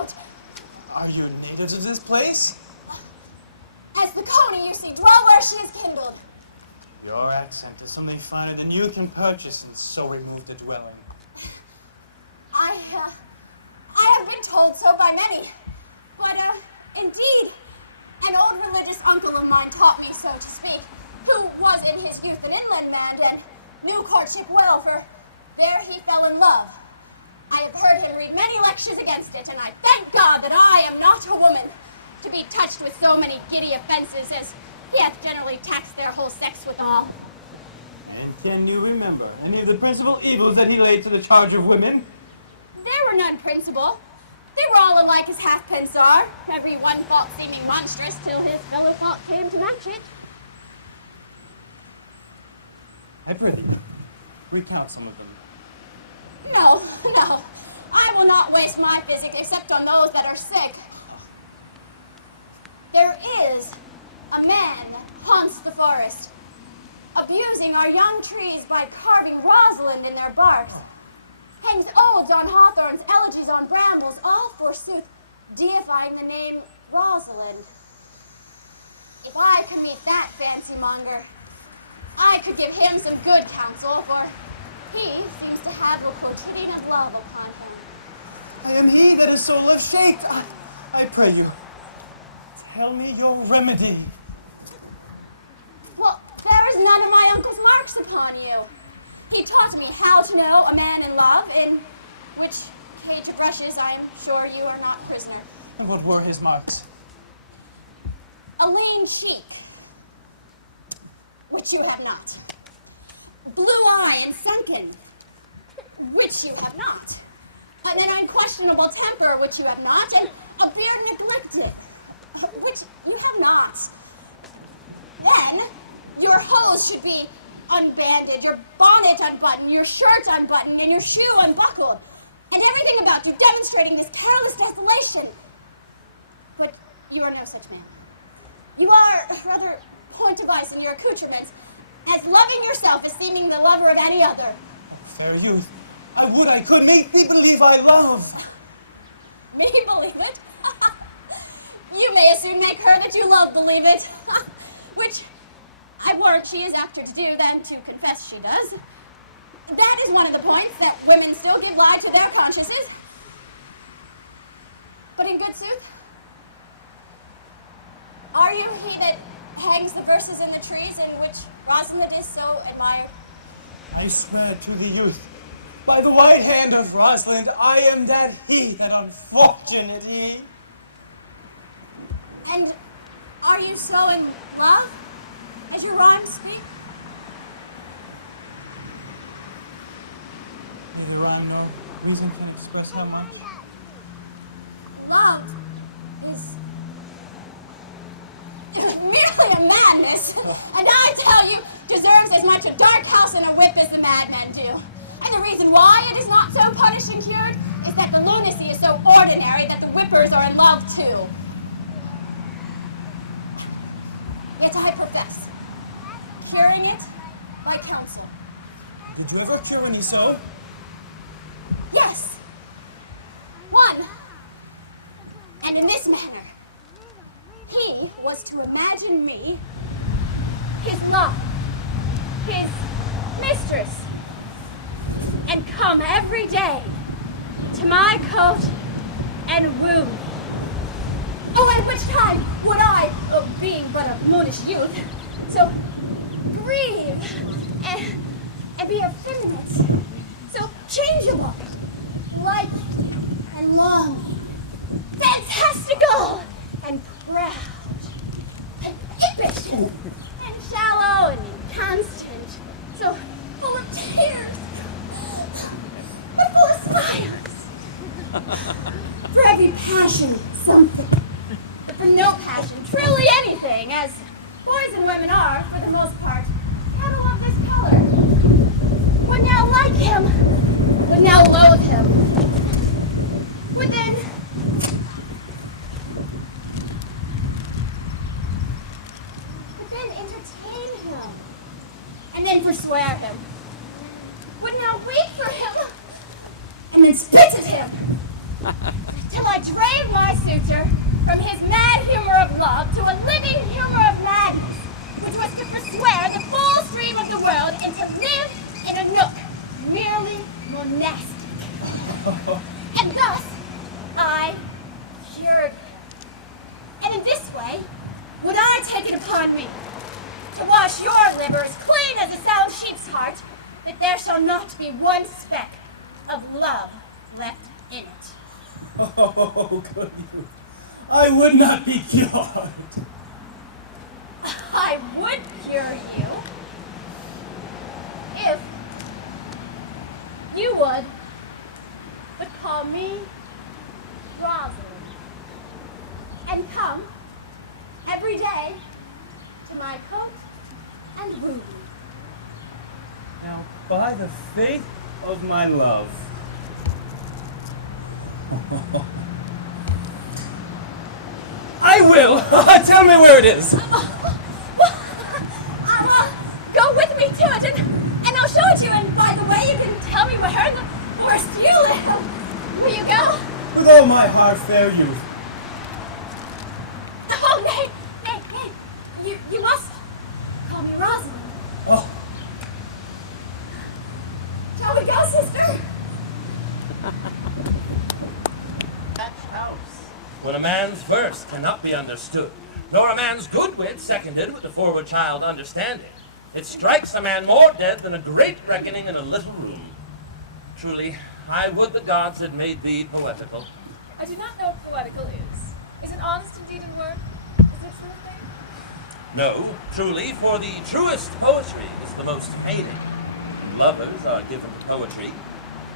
coat. Are you natives of this place? As the coney you see dwell where she is kindled. Your accent is something finer than you can purchase, and so remove the dwelling. I have been told so by many. But, indeed, an old religious uncle of mine taught me, so to speak, who was in his youth an inland man and knew courtship well, for there he fell in love. I have heard him read many lectures against it, and I thank God that I am not a woman to be touched with so many giddy offenses as he hath generally taxed their whole sex withal. And can you remember any of the principal evils that he laid to the charge of women? There were none principal. They were all alike as halfpence are, every one fault seeming monstrous till his fellow fault came to match it. I prithee, recount some of them. No, I will not waste my physic except on those that are sick. There is a man haunts the forest, abusing our young trees by carving Rosalind in their barks, hangs odes on hawthorns, elegies on brambles, all forsooth deifying the name Rosalind. If I could meet that fancy monger, I could give him some good counsel, for he seems to have a quotidian of love upon him. I am he that is so love-shaped. I pray you, tell me your remedy. Well, there is none of my uncle's marks upon you. He taught me how to know a man in love, in which cage of rushes I am sure you are not prisoner. And what were his marks? A lean cheek, which you have not. Blue eye and sunken, which you have not. And an unquestionable temper, which you have not. And a beard neglected, which you have not. Then, your hose should be unbanded, your bonnet unbuttoned, your shirt unbuttoned, and your shoe unbuckled, and everything about you demonstrating this careless desolation. But you are no such man. You are rather point of ice in your accoutrements, as loving yourself as seeming the lover of any other. Fair youth, I would I could make thee believe I love. Me believe it? You may as soon make her that you love believe it. Which I warrant she is apter to do than to confess she does. That is one of the points that women still give lie to their consciences. But in good sooth, are you he that hangs the verses in the trees in which Rosalind is so admired? I swear to thee, youth, by the white hand of Rosalind, I am that unfortunate he. And are you so in love, as your rhymes speak? Neither rhyme nor reason can express how much. Love is merely a madness, and I tell you, deserves as much a dark house and a whip as the madmen do. And the reason why it is not so punished and cured is that the lunacy is so ordinary that the whippers are in love too. Yet I profess, curing it by counsel. Did you ever cure any so? Yes, one. And in this manner, he was to imagine me his love, his mistress, and come every day to my coat and woo me. Oh, at which time would I, being but a moonish youth, so grieve and be effeminate, so changeable, like and longing, fantastical and proud, and impish, and shallow and inconstant, so full of tears, but full of smiles. For every passion, something, but for no passion, truly anything, as boys and women are, for the most part, cattle of this color. Would now like him, would now loathe him, would then entertain him, and then forswear him, would now wait for him, and then spit at him, till I drain And thus, I cured him. And in this way, would I take it upon me to wash your liver as clean as a sound sheep's heart, that there shall not be one speck of love left in it. Oh, good youth. I would not be cured. I would cure you if you would but call me Rosalind and come every day to my coat and woo me. Now, by the faith of my love, I will! Tell me where it is! Go with me to it, and I'll show it to you, and by the way, you can tell me where in the forest you live. Will you go? With all my heart, fair youth. Oh, nay. You must call me Rosalind. Oh. Shall we go, sister? When a man's verse cannot be understood, nor a man's good wit seconded with the forward child understanding, it strikes a man more dead than a great reckoning in a little room. Truly, I would the gods had made thee poetical. I do not know what poetical is. Is it honest indeed in word? Is it true thing? No, truly, for the truest poetry is the most fading, and lovers are given to poetry,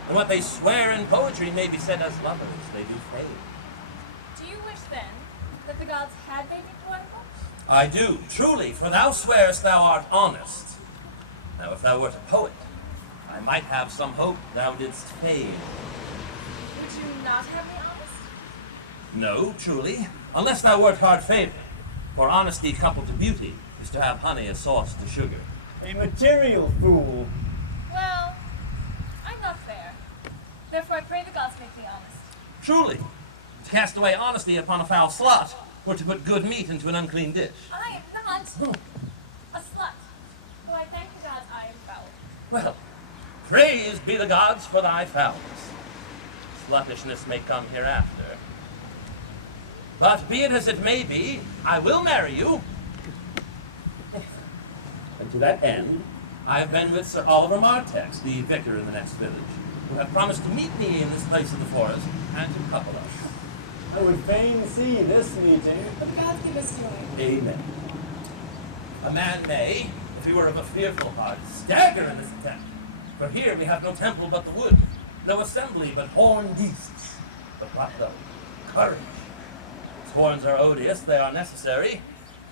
and what they swear in poetry may be said as lovers, they do fade. Do you wish then that the gods had made me poetical? I do, truly, for thou swearest thou art honest. Now, if thou wert a poet, I might have some hope thou didst fade. Would you not have me honest? No, truly, unless thou wert hard-favored, for honesty coupled to beauty is to have honey as sauce to sugar. A material fool. Well, I'm not fair. Therefore I pray the gods make me honest. Truly, to cast away honesty upon a foul slut, or to put good meat into an unclean dish. I am not a slut. Though I thank the gods I am foul. Well, praise be the gods for thy foulness. Sluttishness may come hereafter. But be it as it may be, I will marry you. And to that end, I have been with Sir Oliver Martex, the vicar in the next village, who have promised to meet me in this place of the forest and to couple us. I would fain see this meeting. But the gods give us joy. Amen. A man may, if he were of a fearful heart, stagger in this attempt. For here we have no temple but the wood, no assembly but horned beasts. But what though? Courage. As horns are odious, they are necessary.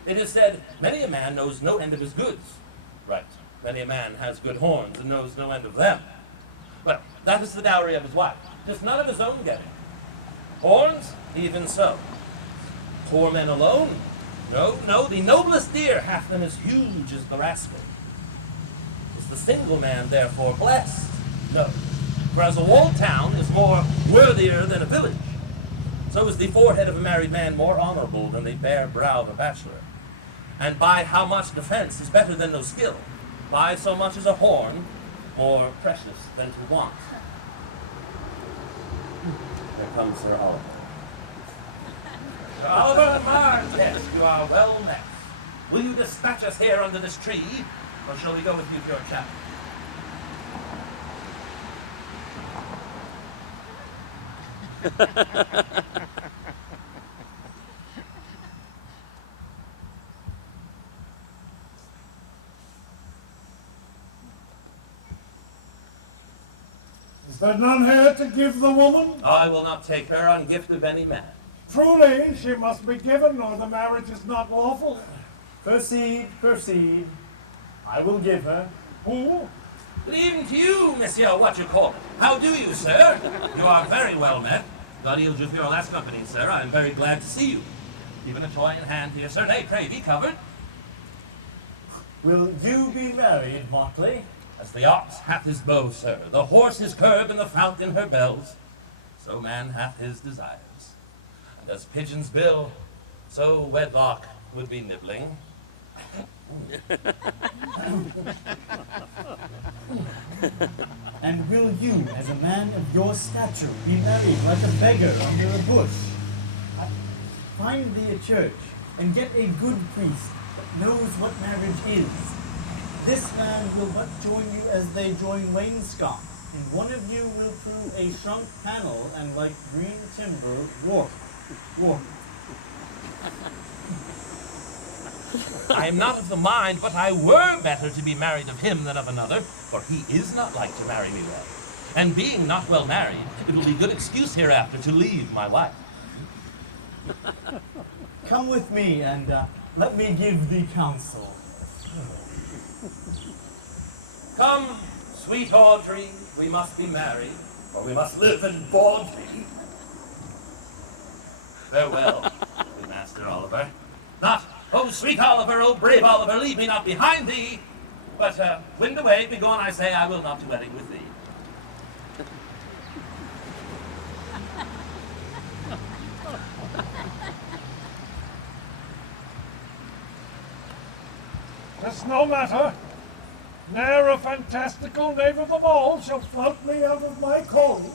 It is said, many a man knows no end of his goods. Right, many a man has good horns and knows no end of them. Well, that is the dowry of his wife, just none of his own getting. Horns, even so. Poor men alone? No, the noblest deer hath them as huge as the rascal. Is the single man therefore blessed? No, for as a walled town is more worthier than a village, so is the forehead of a married man more honorable than the bare brow of a bachelor. And by how much defense is better than no skill, by so much as a horn more precious than to want. Here comes Sir Oliver. Sir Oliver Mars, yes, you are well met. Will you dispatch us here under this tree, or shall we go with you to your chapel? Is there none here to give the woman? I will not take her on gift of any man. Truly, she must be given, or the marriage is not lawful. Proceed, proceed. I will give her. Who? Good evening to you, Monsieur What you call it. How do you, sir? You are very well met. God yield you for your last company, sir. I am very glad to see you. Even a toy in hand here, sir. Nay, pray, be covered. Will you be married, Motley? As the ox hath his bow, sir, the horse his curb, and the falcon her bells, so man hath his desires. And as pigeons bill, so wedlock would be nibbling. And will you, as a man of your stature, be married like a beggar under a bush? Find thee a church, and get a good priest that knows what marriage is. This man will but join you as they join wainscot, and one of you will prove a shrunk panel, and like green timber, warp. I am not of the mind, but I were better to be married of him than of another, for he is not like to marry me well. And being not well married, it will be good excuse hereafter to leave my wife. Come with me, and let me give thee counsel. Come, sweet Audrey, we must be married, or we must live in bawdry. Farewell, good Master Oliver. Not, oh sweet Oliver, oh brave Oliver, leave me not behind thee. But wind away, begone, I say, I will not to wedding with thee. That's no matter. Ne'er a fantastical knave of them all shall flout me out of my calling.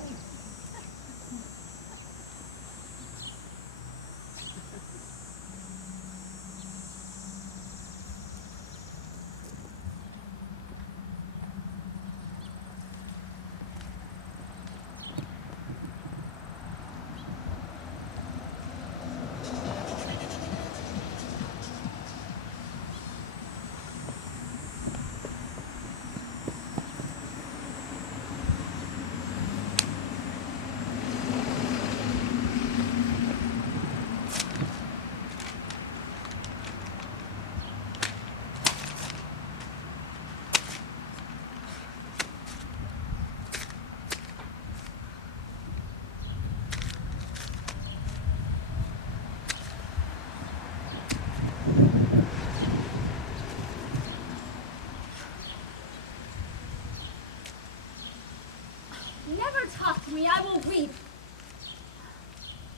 Never talk to me, I will weep.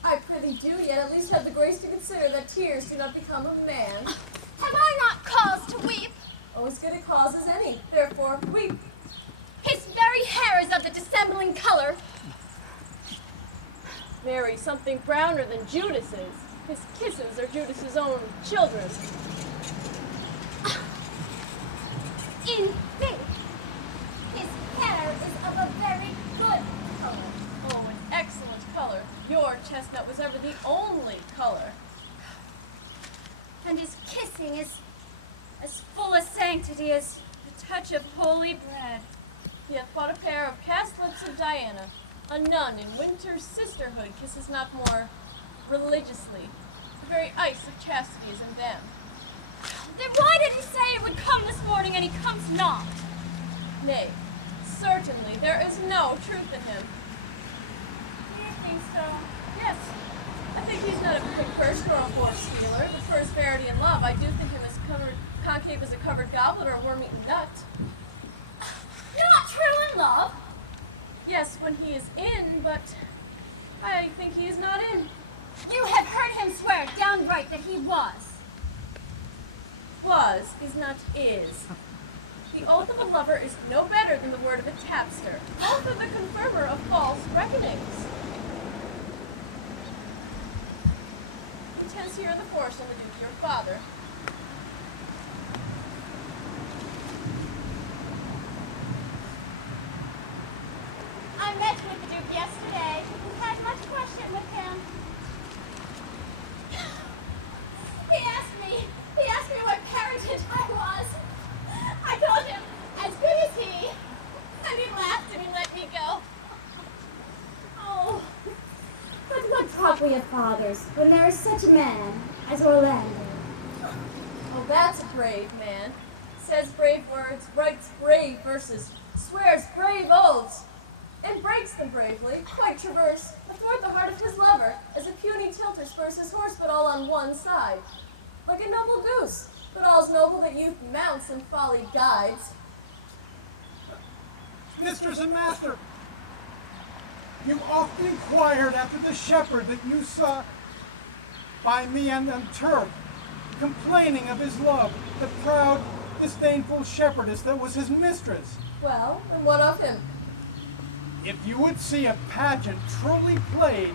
I prithee do, yet at least have the grace to consider that tears do not become a man. Have I not cause to weep? Oh, as good a cause as any, therefore weep. His very hair is of the dissembling color. Marry something browner than Judas's. His kisses are Judas's own children. In faith, his hair is of a very good color. Oh, an excellent color. Your chestnut was ever the only color. And his kissing is as full of sanctity as the touch of holy bread. He hath bought a pair of cast lips of Diana. A nun in winter's sisterhood kisses not more religiously. The very ice of chastity is in them. Then why did he say it would come this morning and he comes not? Nay, certainly there is no truth in him. Do you think so? Yes, I think he's not a quick first or a horse stealer, but for his verity and love, I do think him as concave as a covered goblet or a worm-eaten nut. Not true in love. Yes, when he is in, but I think he is not in. You have heard him swear downright that he was. Was is not is. The oath of a lover is no better than the word of a tapster. Both are the confirmer of false reckonings. He tends here in the forest on the duke your father. I met with the Duke yesterday and had much question with him. He asked me what parentage I was. I told him as good as he, and he laughed and he let me go. Oh, but what talk we of fathers when there is such a man as Orlando? Oh, that's a brave man. Says brave words, writes brave verses, swears brave oaths, and breaks them bravely, quite traverse, athwart the heart of his lover, as a puny tilter spurs his horse, but all on one side. Like a noble goose, but all's noble that youth mounts and folly guides. Mistress and master, you oft inquired after the shepherd that you saw by me and turf. complaining of his love, the proud, disdainful shepherdess that was his mistress. Well, and what of him? If you would see a pageant truly played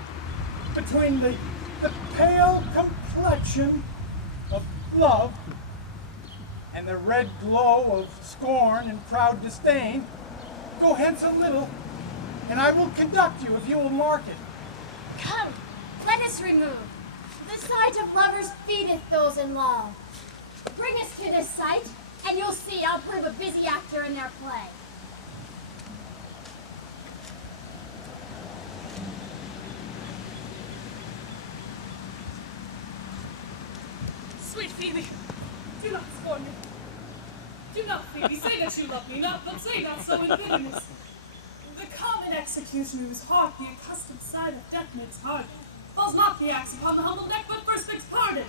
between the pale complexion of love and the red glow of scorn and proud disdain, go hence a little, and I will conduct you if you will mark it. Come, let us remove. The sight of lovers feedeth those in love. Bring us to this sight, and you'll see I'll prove a busy actor in their play. Sweet Phoebe, do not scorn me. Do not, Phoebe, say that you love me, but say not so in bitterness. The common executioner whose heart the accustomed sight of death makes hard, falls not the axe upon the humble neck, but first makes pardon.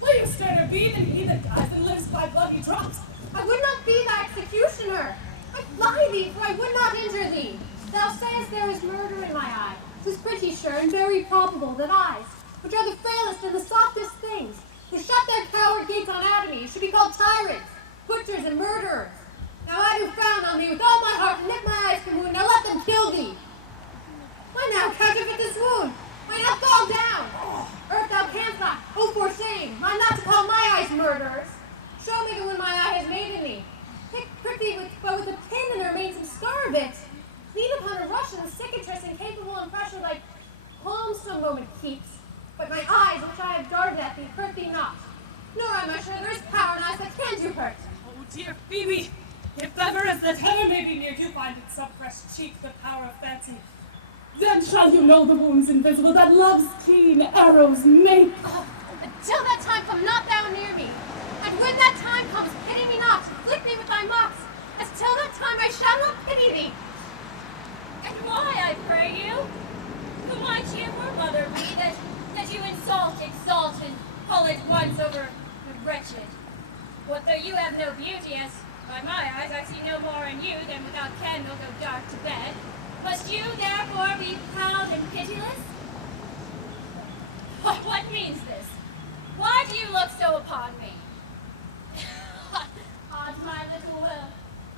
Will you sterner be than he that dies and lives by bloody drops? I would not be thy executioner. I fly thee, for I would not injure thee. Thou sayest there is murder in my eye. 'Tis pretty sure and very probable that eyes, which are the frailest and the softest things, who shut their coward gates on atomy, should be called tyrants, butchers, and murderers. Now I do frown on thee with all my heart, and nip my eyes from wound. Now let them kill thee. Why now counterfeit this wound? Why now fall down? Earth thou canst not. Oh, for shame! Mind not to call my eyes murderers. Show me the wound my eye has made in thee. Prick thee with a pin, and there remains some scar of it. Lean upon a rush and a cicatrice, and capable impression like calm some moment keeps. But my eyes, which I have darted at thee, hurt thee not. Nor am I sure there is power in eyes that can do hurt. Oh, dear Phoebe, if ever as that heaven may be near you find in some fresh cheek the power of fancy, then shall you know the wounds invisible that love's keen arrows make. Oh, until that time come not thou near me. And when that time comes, pity me not, afflict me with thy mocks, as till that time I shall not pity thee. And why, I pray you? Who might your poor mother be that you exalt, and call it once over the wretched? What though you have no beauty, as by my eyes I see no more in you than without candle go dark to bed, must you therefore be proud and pitiless? What means this? Why do you look so upon me? Odds my little will.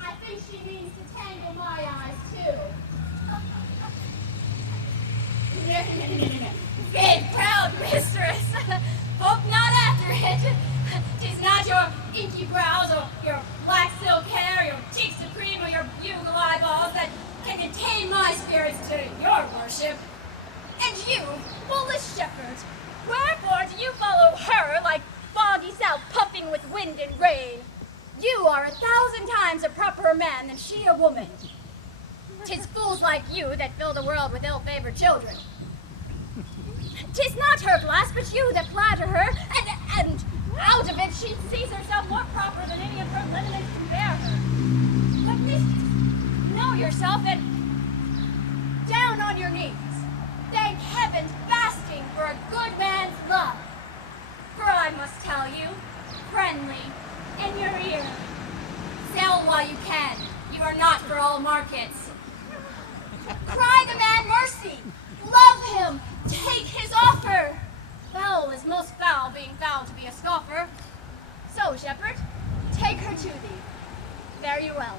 I think she means to tangle my eyes too. No. Good, proud mistress. Hope not after it. 'Tis not your inky brows, or your black silk hair, your cheeks supreme, or your bugle eyeballs that can contain my spirits to your worship. And you, foolish shepherd, wherefore do you follow her like foggy south puffing with wind and rain? You are 1,000 times a properer man than she a woman. 'Tis fools like you that fill the world with ill-favored children. 'Tis not her glass, but you that flatter her, and out of it she sees herself more proper than any of her lineaments can bear her. But mistress, know yourself, and down on your knees, thank heaven fasting for a good man's love. For I must tell you, friendly, in your ear, sell while you can. You are not for all markets. Cry the man mercy. Love him. Take his offer. Foul is most foul, being foul to be a scoffer. So, shepherd, take her to thee. Fare you well.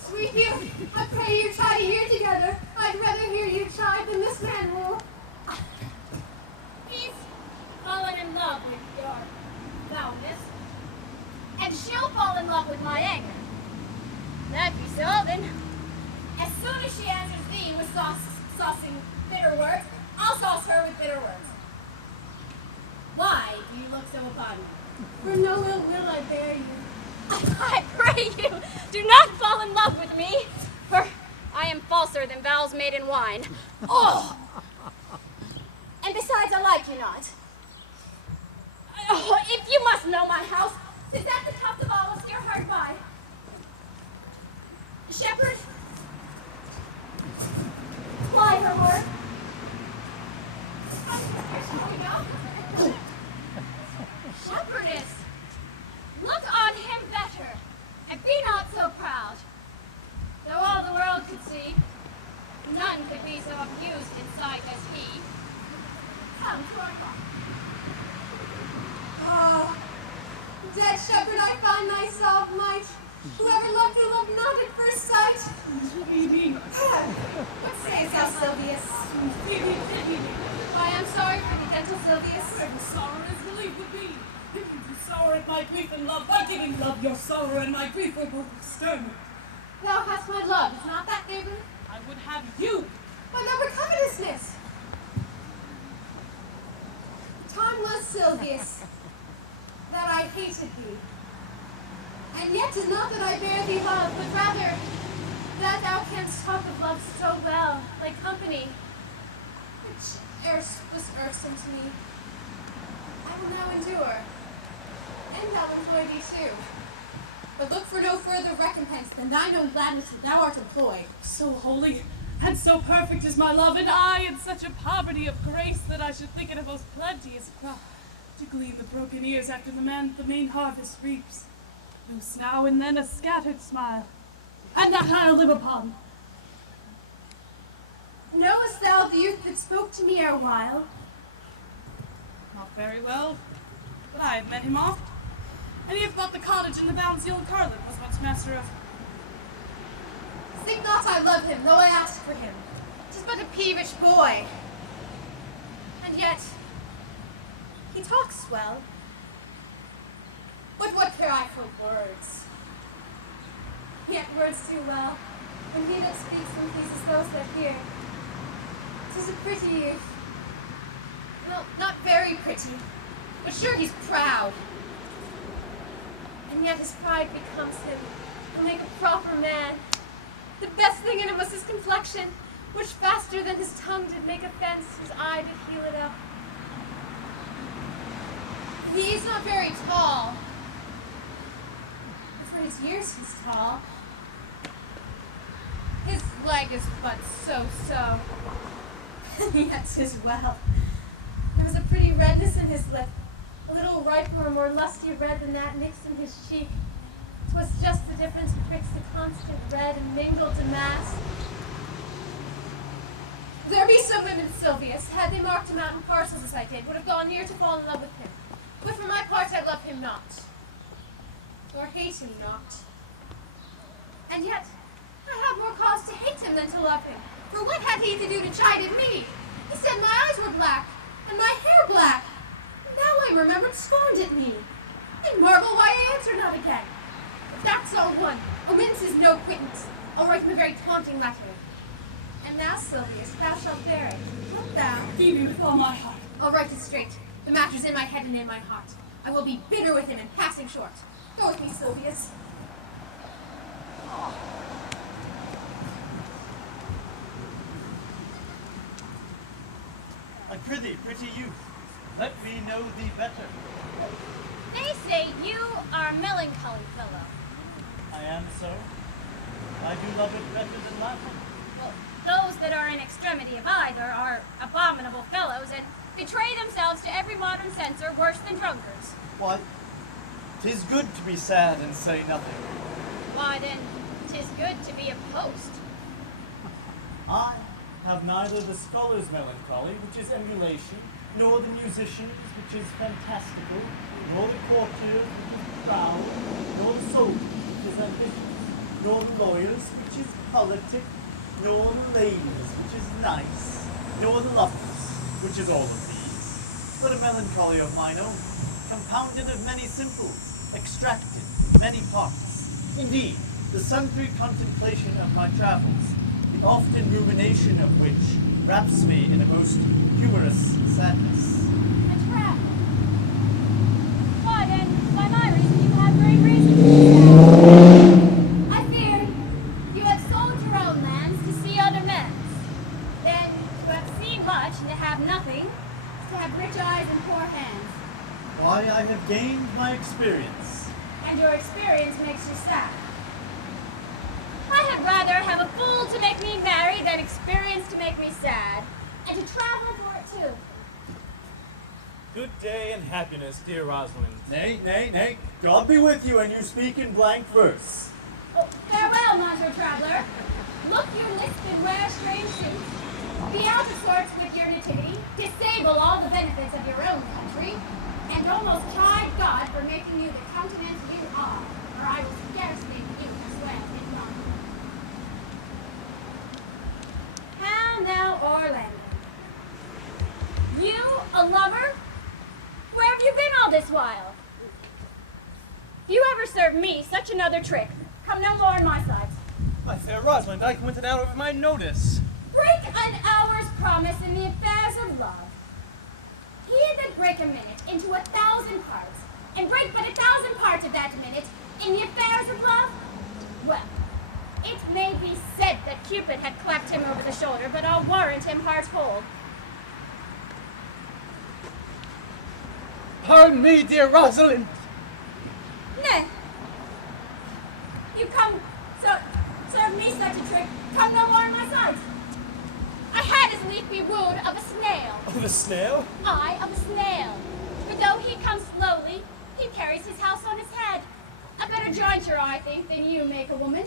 Sweet dear, I pray you chide here together. I'd rather hear you chide than this man will. He's fallen in love with your foulness, and she'll fall in love with my anger. That be so, then, as soon as she answers thee with saucing bitter words, I'll sauce her with bitter words. Why do you look so upon me? For no ill will I bear you. I pray you, do not fall in love with me, for I am falser than vows made in wine. Oh! And besides, I like you not. Oh, if you must know my house, 'tis at the top of olives here hard by. Shepherd, ply her work. Shall we go? Shepherdess, look on him better, and be not so proud. Though all the world could see, none could be so abused in sight as he. Come to our talk. Silvius. Why, I'm sorry for the gentle Silvius. And sorrow is relief with me. If you do sorrow at my grief and love, by giving love your sorrow and my grief will both exterminate. Thou hast my love, is not that, David? I would have you. But never covetousness. Time was, Silvius, that I hated thee. And yet 'tis not that I bear thee love, but rather that thou canst talk of love so well, like company, which erst was irksome to me. I will now endure, and I'll employ thee too. But look for no further recompense than thine own gladness that thou art employed. So holy and so perfect is my love, and I in such a poverty of grace that I should think it a most plenteous crop to glean the broken ears after the man the main harvest reaps. Loose now and then a scattered smile, and that I'll live upon. Knowest thou the youth that spoke to me erewhile? Not very well, but I have met him oft, and he hath bought the cottage in the bounds the old Carlin was once master of. Think not I love him, though I ask for him. 'Tis but a peevish boy. And yet, he talks well. But what care I for words? Yet words do well, when he that speaks them pleases those that hear. 'Tis a pretty youth. Well, not very pretty, but sure he's proud. And yet his pride becomes him, will make a proper man. The best thing in him was his complexion, which faster than his tongue did make offense, his eye did heal it up. He is not very tall, but for his years he's tall. His leg is but so-so, yet 'tis well. There was a pretty redness in his lip, a little riper or more lusty red than that mixed in his cheek. 'Twas just the difference betwixt the constant red and mingled damask. There be some women, Silvius, had they marked him out in parcels as I did, would have gone near to fall in love with him. But for my part I love him not, nor hate him not. And yet I have more cause to hate him than to love him. For what had he to do to chide at me? He said my eyes were black, and my hair black. Now I'm remembered scorned at me. I marvel why I answer not again. If that's all one, omins is no quittance. I'll write him a very taunting letter. And now, Silvius, thou shalt bear it. Wilt thou? Phoebe with all my heart. I'll write it straight. The matter's in my head and in my heart. I will be bitter with him and passing short. Go with me, Silvius. I prithee, pretty youth, let me know thee better. They say you are a melancholy fellow. I am so. I do love it better than laughing. Well, those that are in extremity of either are abominable fellows and betray themselves to every modern censor worse than drunkards. Why, 'tis good to be sad and say nothing. Why then, 'tis good to be a post. I have neither the scholar's melancholy, which is emulation, nor the musician's, which is fantastical, nor the courtier's, which is proud, nor the soldier's, which is ambitious, nor the lawyer's, which is politic, nor the lady's, which is nice, nor the lover's, which is all of these, but a melancholy of mine own, compounded of many simples, extracted from many parts. Indeed, the sundry contemplation of my travels, the often rumination of which wraps me in a most humorous sadness. A trap. Why then, by my reason, you have great reason to be sad. I fear you have sold your own lands to see other men's. Then to have seen much and to have nothing, to have rich eyes and poor hands. Why, I have gained my experience. And your experience makes you sad. I had rather have a fool to make me merry than experience to make me sad, and to travel for it too. Good day and happiness, dear Rosalind. Nay, nay, nay, God be with you, and you speak in blank verse. Oh, farewell, Monsieur Traveler. Look your lisp and wear strange suits. Be out of sorts with your nativity, disable all the benefits of your own country, and almost chide God for making you the countenance you are, or I will scarce make you as well in London. How now, Orlando. You, a lover? Where have you been all this while? If you ever serve me such another trick, come no more on my side. My fair Rosalind, I went out of my notice. Break an hour's promise in the affairs of love. He that break a minute into 1,000 parts, and break but 1,000 parts of that minute in the affairs of love? Well, it may be said that Cupid had clapped him over the shoulder, but I'll warrant him heart whole. Pardon me, dear Rosalind. Nay, you come, serve me such a trick, come no more on my side. I had as lief be wooed of a snail. Of a snail? I of a snail. For though he comes slowly, he carries his house on his head. A better jointure, I think, than you make a woman.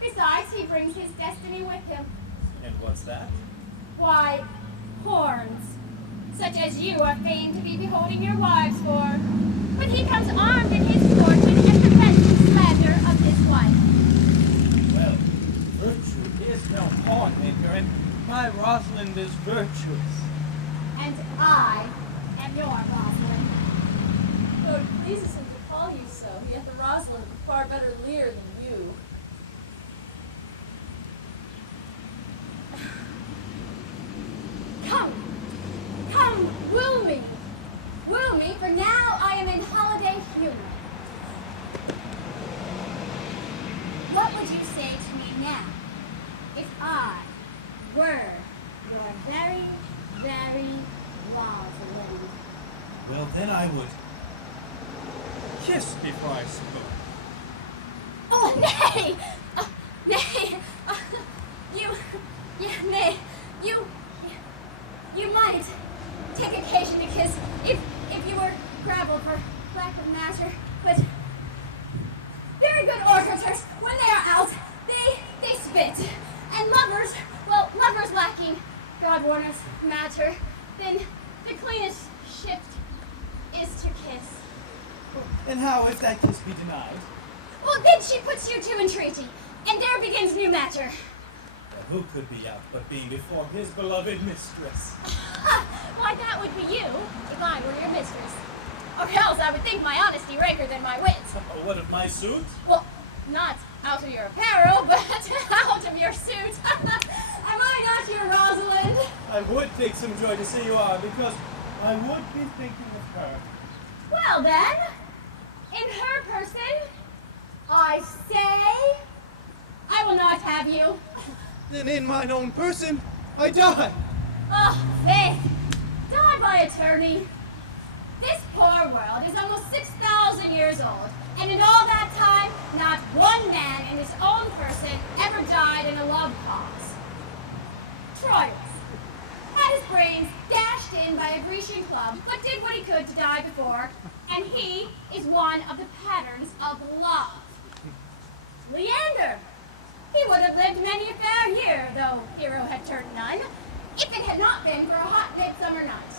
Besides, he brings his destiny with him. And what's that? Why, horns, such as you are fain to be beholding your wives for. But he comes armed in his fortune and prevents the slander of his wife. Well, virtue is no horn maker, and my Rosalind is virtuous. And I am your Rosalind. Though it pleases him to call you so, yet the Rosalind is far better leer than you. Come, woo me. Woo me, for now I am in holiday humor. What would you say to me now, if I were your very, very Rosalind? Well, then I would kiss before I spoke. Oh, nay! Nay! Nay, you might take occasion to kiss if you were gravel for lack of matter, but very good orators, when they are out, they spit. And lovers, well, lovers lacking God warner's matter, then the cleanest shift is to kiss. And how if that kiss be denied? Well, then she puts you to entreaty, and there begins new matter. Well, who could be out but be before his beloved mistress? Why, that would be you, if I were your mistress. Or else I would think my honesty ranker than my wit. Oh, what of my suit? Well, not out of your apparel, but out of your suit. Am I not your Rosalind? I would take some joy to see you are, because I would be thinking of her. Well then, in her person, I say, I will not have you. Then in mine own person, I die. Oh, faith, die by attorney. This poor world is almost 6,000 years old, and in all that time, not one man in his own person ever died in a love cause. Troilus had his brains dashed in by a Grecian club, but did what he could to die before, and he is one of the patterns of love. Leander, he would have lived many a fair year, though hero had turned none, if it had not been for a hot midsummer night.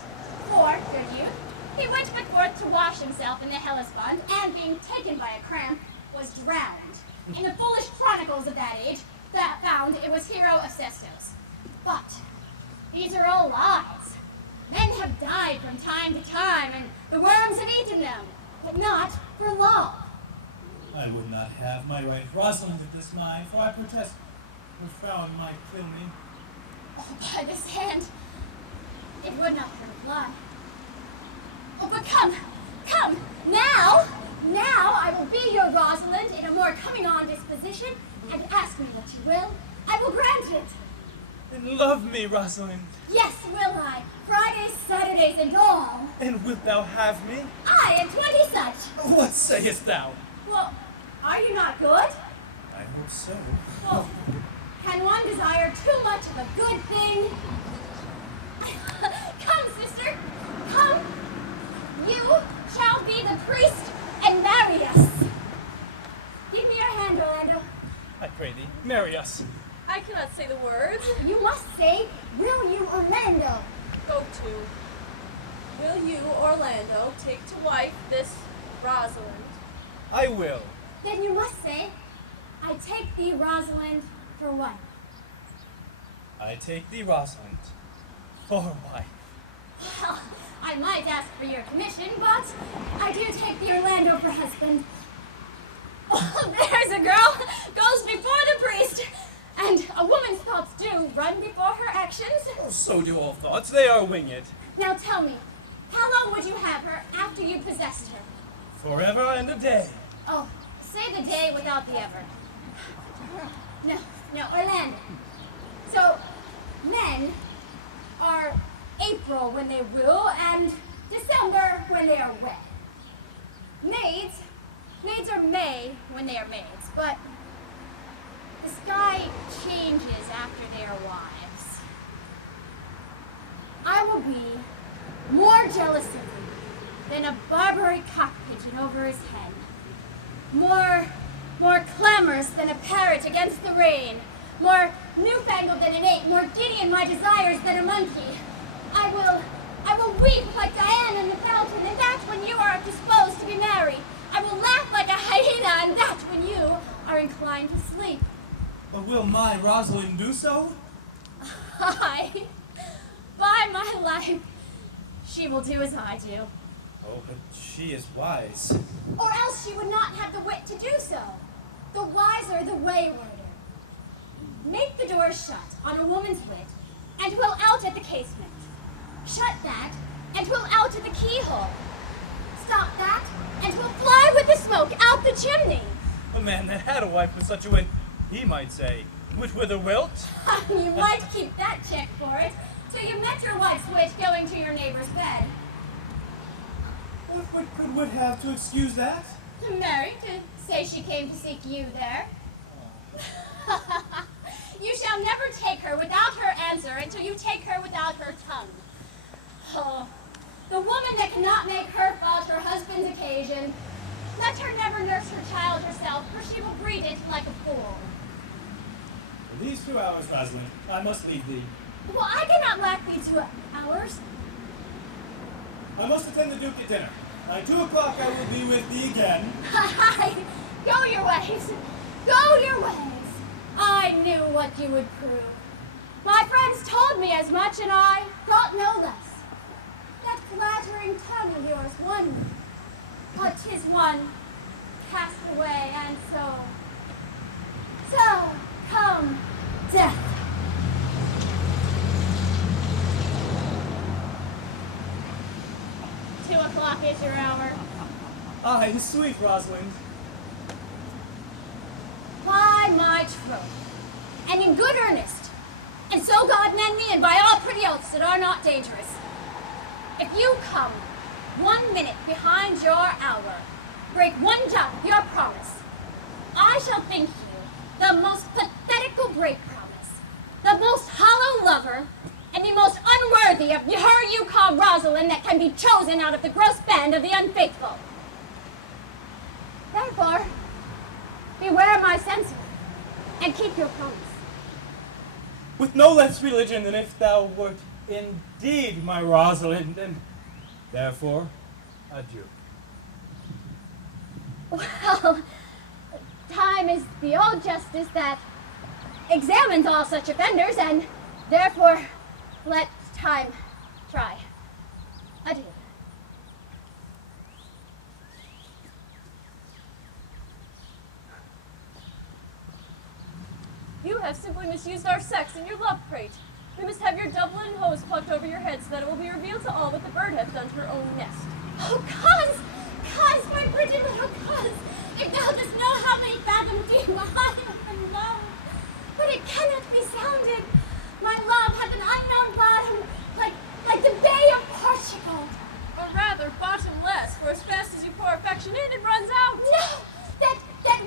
For, good youth, he went but forth to wash himself in the Hellespont, and being taken by a cramp, was drowned. In the foolish chronicles of that age, that found it was Hero of Sestos. But these are all lies. Men have died from time to time, and the worms have eaten them, but not for love. I would not have my right Rosalind at this mind, for I protest her frown might kill me. Oh, by this hand, it would not hurt a fly. Oh, but come, now I will be your Rosalind in a more coming-on disposition, and ask me what you will, I will grant it. And love me, Rosalind. Yes, will I, Fridays, Saturdays, and all. And wilt thou have me? I and 20 such. What sayest thou? Well, are you not good? I hope so. Well, can one desire too much of a good thing? Come, sister, come. You shall be the priest and marry us. Give me your hand, Orlando. I pray thee, marry us. I cannot say the words. You must say, will you, Orlando? Go to. Will you, Orlando, take to wife this Rosalind? I will. Then you must say, I take thee, Rosalind, for wife. I take thee, Rosalind, for wife. Well, I might ask for your commission, but I do take the Orlando for husband. Oh, there's a girl goes before the priest, and a woman's thoughts do run before her actions. Oh, so do all thoughts. They are winged. Now tell me, how long would you have her after you possessed her? Forever and a day. Oh, say the day without the ever. No, Orlando. So, men are April when they woo, and December when they are wed. Maids are May when they are maids, but the sky changes after they are wives. I will be more jealous of you than a Barbary cock pigeon over his hen. More clamorous than a parrot against the rain. More newfangled than an ape, more giddy in my desires than a monkey. I will weep like Diana in the fountain, and that's when you are disposed to be merry. I will laugh like a hyena, and that's when you are inclined to sleep. But will my Rosalind do so? Aye, by my life, she will do as I do. Oh, but she is wise. Or else she would not have the wit to do so. The wiser, the waywarder. Make the door shut on a woman's wit, and we'll out at the casement. Shut that, and we'll out at the keyhole. Stop that, and we'll fly with the smoke out the chimney. A man that had a wife with such a wit, he might say, wit with a wilt. You might keep that check for it, till you met your wife's wit going to your neighbor's bed. What could wit have to excuse that? Married, to say she came to seek you there. You shall never take her without her answer until you take her without her tongue. Oh, the woman that cannot make her fault her husband's occasion, let her never nurse her child herself, for she will breed it like a fool. For these 2 hours, Rosalind, I must leave thee. Well, I cannot lack thee 2 hours. I must attend the Duke at dinner. By 2 o'clock I will be with thee again. Go your ways. Go your ways. I knew what you would prove. My friends told me as much, and I thought no less. That flattering tongue of yours won me. But 'tis one cast away, and so come death. Two o'clock is your hour. Aye, sweet Rosalind. By my troth, and in good earnest, and so God mend me, and by all pretty oaths that are not dangerous, if you come 1 minute behind your hour, break 1 jot of your promise, I shall think you the most pathetical break promise, the most hollow lover, and the most unworthy of her you call Rosalind that can be chosen out of the gross band of the unfaithful. Therefore, beware my censor, and keep your promise. With no less religion than if thou wert indeed my Rosalind, and therefore, adieu. Well, time is the old justice that examines all such offenders, and therefore let time try. Adieu. You have simply misused our sex in your love prate. We must have your doublet and hose plucked over your head so that it will be revealed to all what the bird hath done to her own nest. Oh, Cuz, my pretty little Cuz, if thou dost know how many fathoms deep I am in love, but it cannot be sounded. My love hath an unknown bottom, like the Bay of Portugal. Or rather, bottomless, for as fast as you pour affection in, it runs out. No, that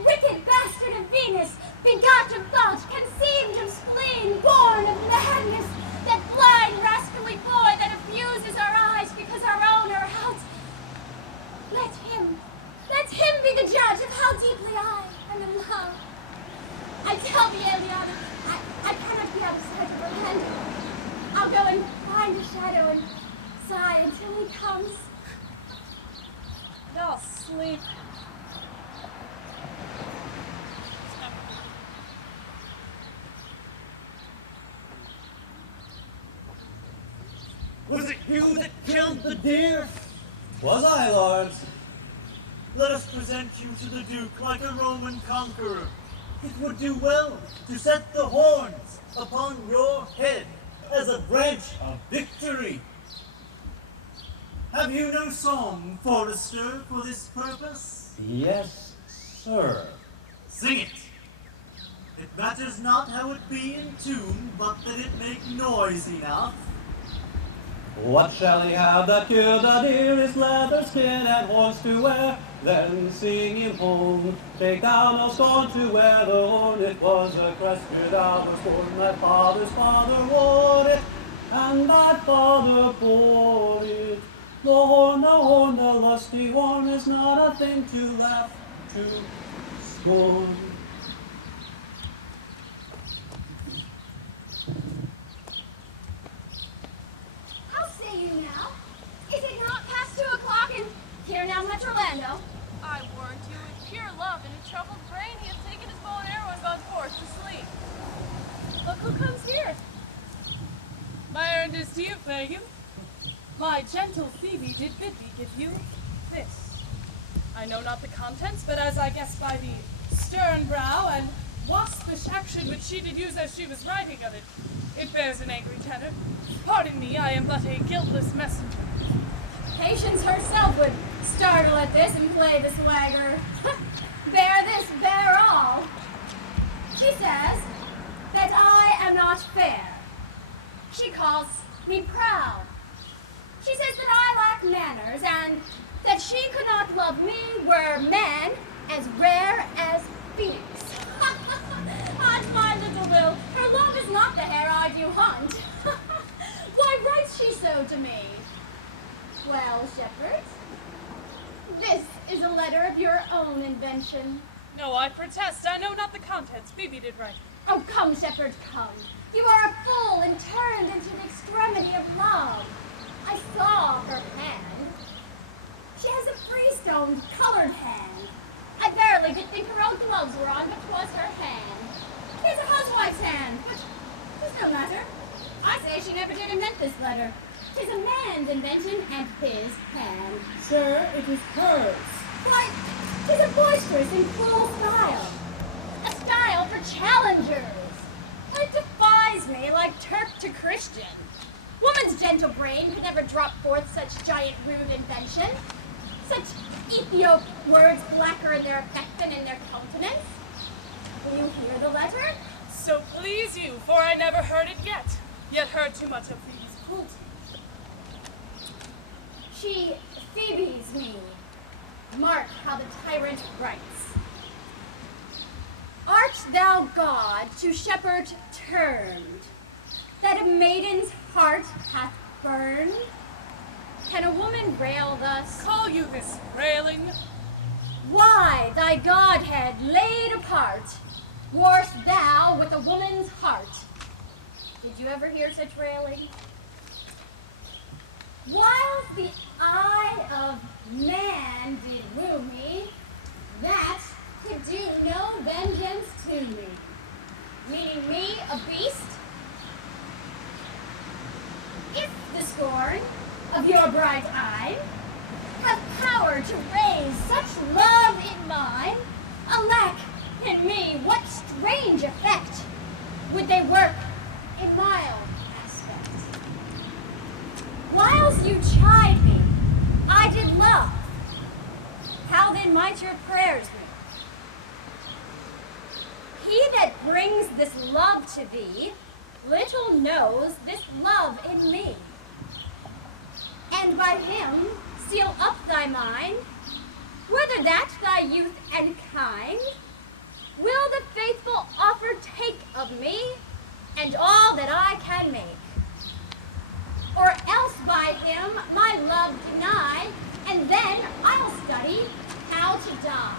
wicked bastard of Venus, begot of thought, conceived of spleen, born of madness, that blind, rascally boy that abuses our eyes because our own are out. Let him be the judge of how deeply I am in love. I tell thee, Eliana, I cannot be out of sight of her hand. I'll go and find a shadow and sigh until he comes. And I'll sleep. Was it you that killed the deer? Was I, lords? Let us present you to the Duke like a Roman conqueror. It would do well to set the horns upon your head as a branch of victory. Have you no song, Forester, for this purpose? Yes, sir. Sing it. It matters not how it be in tune, but that it make noise enough. What shall he have that killed the deer? His leather skin and horns to wear. Then sing him home. Take thou no scorn to wear the horn. It was a crest to thou was born. Thy father's father wore it, and thy father bore it. The horn, the lusty horn is not a thing to laugh to scorn. How say you now? Is it not past 2 o'clock and here now much Orlando? I warned you, with pure love and a troubled brain, he hath taken his bow and arrow and gone forth to sleep. Look who comes here. My errand is to you, Fagin. My gentle Phoebe did bid me give you this. I know not the contents, but as I guess by the stern brow and waspish action which she did use as she was writing of it, it bears an angry tenor. Pardon me, I am but a guiltless messenger. Patience herself would startle at this and play the swagger. Bear this, bear all. She says that I am not fair. She calls me proud. She says that I lack manners and that she could not love me were men as rare as Phoenix. Hunt, my little Will, her love is not the hare I do hunt. Why writes she so to me? Well, Shepherd, this is a letter of your own invention. No, I protest, I know not the contents. Phoebe did write. Oh, come, Shepherd, come. You are a fool and turned into the extremity of love. I saw her hand. She has a freestone colored hand. I verily did think her own gloves were on, but 'twas her hand. She has a housewife's hand, but 'tis no matter. I say she never did invent this letter. 'Tis a man's invention and his hand. Sir, it is hers. Why, 'tis a boisterous and cruel style. A style for challengers. It defies me like Turk to Christian. Woman's gentle brain could never drop forth such giant rude invention. Such Ethiop words blacker in their effect than in their countenance. Will you hear the letter? So please you, for I never heard it yet heard too much of Phoebe's cruelty. She Phoebes me. Mark how the tyrant writes. Art thou God to shepherd turned, that a maiden's heart hath burned? Can a woman rail thus? Call you this railing? Why, thy Godhead laid apart, warst thou with a woman's heart? Did you ever hear such railing? While the eye of man did woo me, that could do no vengeance to me. Meaning me, a beast? If the scorn of your bright eye have power to raise such love in mine, alack, in me, what strange effect would they work in mild aspect? Whiles you chide me, I did love. How then might your prayers be? He that brings this love to thee, little knows this love in me. And by him seal up thy mind, whether that thy youth and kind will the faithful offer take of me, and all that I can make. Or else by him my love deny, and then I'll study how to die.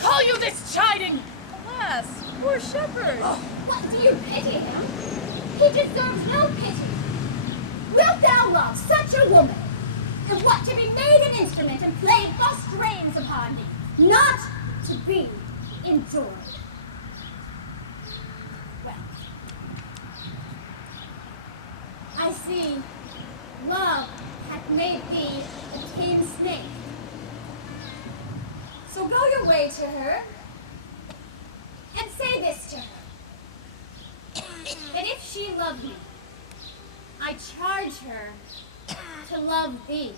Call you this chiding? Alas, poor shepherd. What, do you pity him? He deserves no pity. Wilt thou love such a woman? Or what, to be made an instrument and play false strains upon thee, not to be enjoyed? Well, I see, love hath made thee a tame snake. So go your way to her, and say this to her, that if she love me, I charge her to love thee.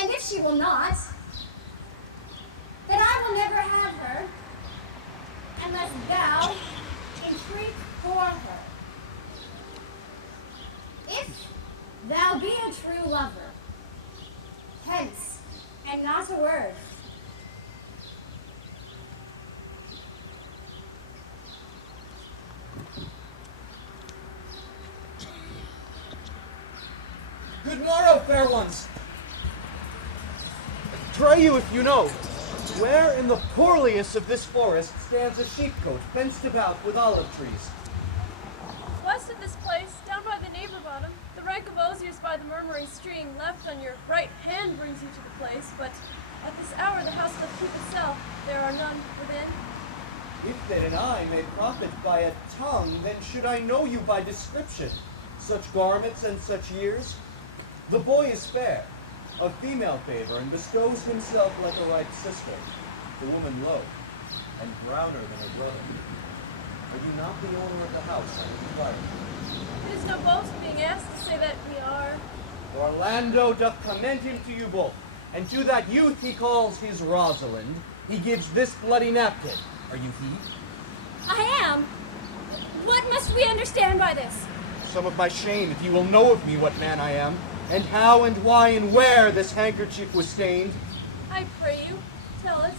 And if she will not, then I will never have her, unless thou entreat for her. If thou be a true lover, hence, and not a word. Good morrow, fair ones. Pray you, if you know, where in the poorliest of this forest stands a sheepcote fenced about with olive trees? West of this place, down by the neighbor bottom, the rank of osiers by the murmuring stream left on your right hand brings you to the place, but at this hour the house doth keep itself, there are none within. If then an eye may profit by a tongue, then should I know you by description, such garments and such years? The boy is fair, of female favor, and bestows himself like a ripe sister, the woman low, and browner than her brother. Are you not the owner of the house I inquired? It is no boast being asked to say that we are. Orlando doth commend him to you both, and to that youth he calls his Rosalind, he gives this bloody napkin. Are you he? I am. What must we understand by this? Some of my shame, if you will know of me what man I am, and how and why and where this handkerchief was stained. I pray you, tell it.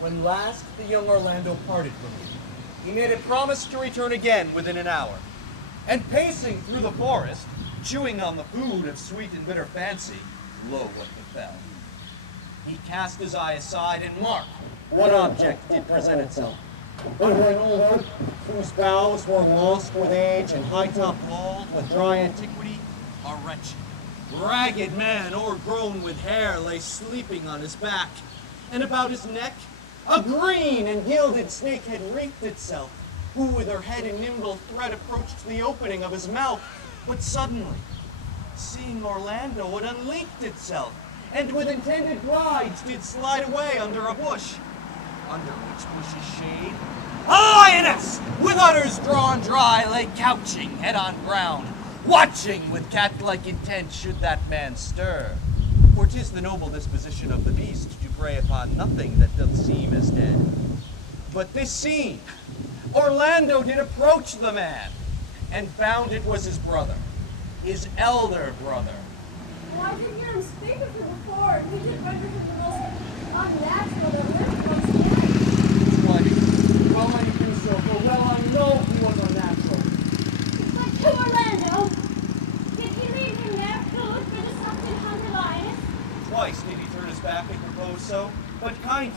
When last the young Orlando parted from me, he made a promise to return again within an hour. And pacing through the forest, chewing on the food of sweet and bitter fancy, lo, what befell. He cast his eye aside, and mark, what object did present itself. But an old oak, whose boughs were lost with age and high-topped bald with dry antiquity, a wretched, ragged man o'ergrown with hair lay sleeping on his back, and about his neck a green and gilded snake had wreathed itself, who with her head in nimble thread approached the opening of his mouth, but suddenly, seeing Orlando, it unlinked itself, and with intended glides did slide away under a bush, under which bush's shade a lioness, with udders drawn dry, lay couching, head on ground, watching with cat-like intent should that man stir. For 'tis the noble disposition of the beast to prey upon nothing that doth seem as dead. But this seen, Orlando did approach the man, and found it was his brother, his elder brother. Well, I didn't hear him speak of him before, and he did render him the most unnatural that lived once again. Why, well might he do so, for well I know he was unnatural. But to Orlando, did he leave him there food for the something hungry lioness? Twice did he turn his back and propose so,